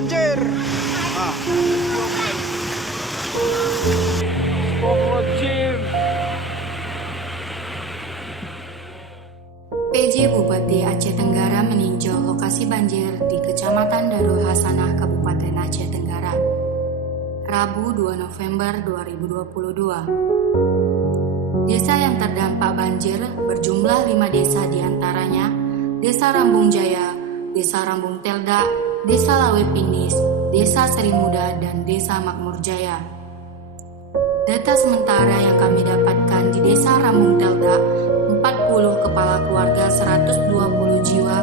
banjir. PJ Bupati Aceh Tenggara meninjau lokasi banjir di Kecamatan Darul Hasanah, Kabupaten Aceh Tenggara, Rabu 2 November 2022. Desa yang terdampak banjir berjumlah 5 desa, diantaranya Desa Rambung Jaya, Desa Rambung Telda, Desa Lawe Pindis, Desa Seri Muda, dan Desa Makmur Jaya. Data sementara yang kami dapatkan di Desa Rambung Telda, 40 kepala keluarga 120 jiwa,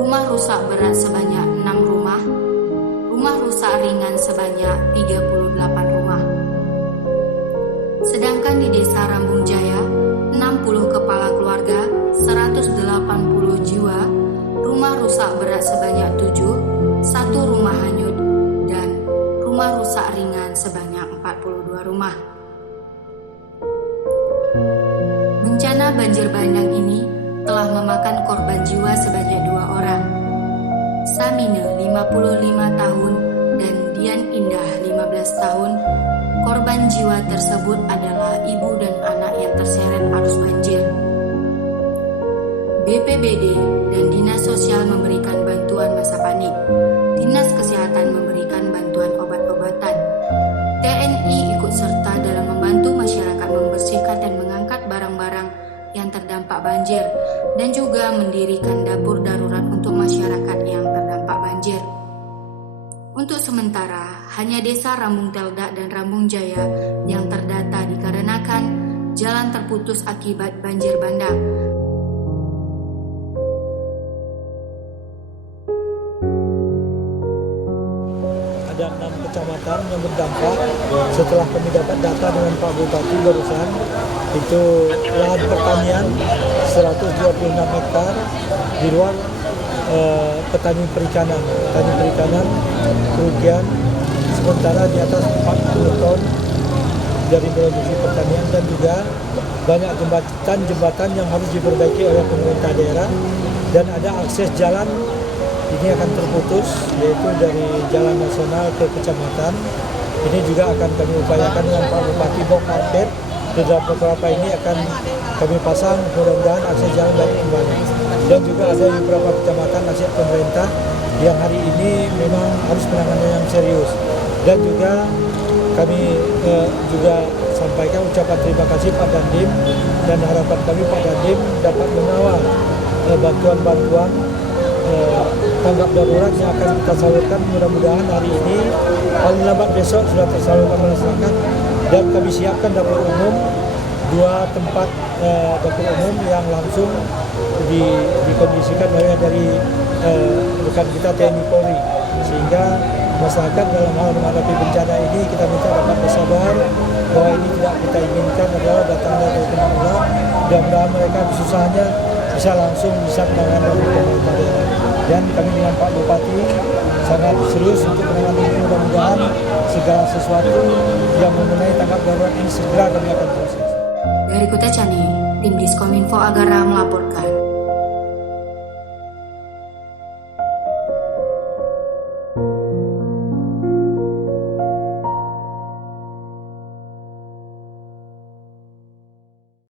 rumah rusak berat sebanyak 6 rumah, rumah rusak ringan sebanyak 38 rumah. Sedangkan di Desa Rambung Jaya, 60 kepala keluarga 180 jiwa, rumah rusak berat sebanyak 7, 1 rumah hanyut, dan rumah rusak ringan sebanyak 42 rumah. Bencana banjir bandang ini telah memakan korban jiwa sebanyak 2 orang. Samine 55 tahun dan Dian Indah 15 tahun. Korban jiwa tersebut adalah ibu dan anak yang terseret arus banjir. BPBD dan Dinas Sosial memberikan bantuan masa panik. Dinas Kesehatan memberikan bantuan obat-obatan. TNI ikut serta dalam membantu masyarakat membersihkan dan mengangkat barang-barang yang terdampak banjir, dan juga mendirikan dapur darurat untuk masyarakat yang terdampak banjir. Untuk sementara, hanya Desa Rambung Telda dan Rambung Jaya yang terdata dikarenakan jalan terputus akibat banjir bandang. Ada 6 kecamatan yang berdampak. Setelah kami dapat data dengan Pak Bupati barusan, itu lahan pertanian 126 hektar di luar petani perikanan kerugian sementara di atas 40 ton dari produksi pertanian, dan juga banyak jembatan yang harus diperbaiki oleh pemerintah daerah, dan ada akses jalan ini akan terputus, yaitu dari jalan nasional ke kecamatan. Ini juga akan kami upayakan dengan Pak Bupati bok karpet. Beberapa ini akan kami pasang, mudah-mudahan akses jalan baik kembali. Dan juga ada beberapa kecamatan akses pemerintah yang hari ini memang harus penanganan yang serius. Dan juga kami juga sampaikan ucapan terima kasih Pak Dandim, dan harapan kami Pak Dandim dapat mengawal bantuan-bantuan tanggap darurat yang akan kita salurkan. Mudah-mudahan hari ini paling lambat besok sudah tersalurkan masyarakat, dan kami siapkan dapur umum, 2 tempat dapur umum yang langsung dikondisikan dari rekan kita TNI Polri, sehingga masyarakat dalam hal menghadapi bencana ini kita minta dapat bersabar, bahwa ini tidak kita inginkan adalah datangnya dari Allah. Mudah-mudahan mereka kesusahannya bisa langsung menangani oleh pemerintah daerah. Dan kami dengan Pak Bupati sangat serius untuk menangani ini. Mudah-mudahan segala sesuatu yang mengenai tanggap darurat ini segera kami akan proses. Dari Kota Cane, tim Diskominfo Agara melaporkan.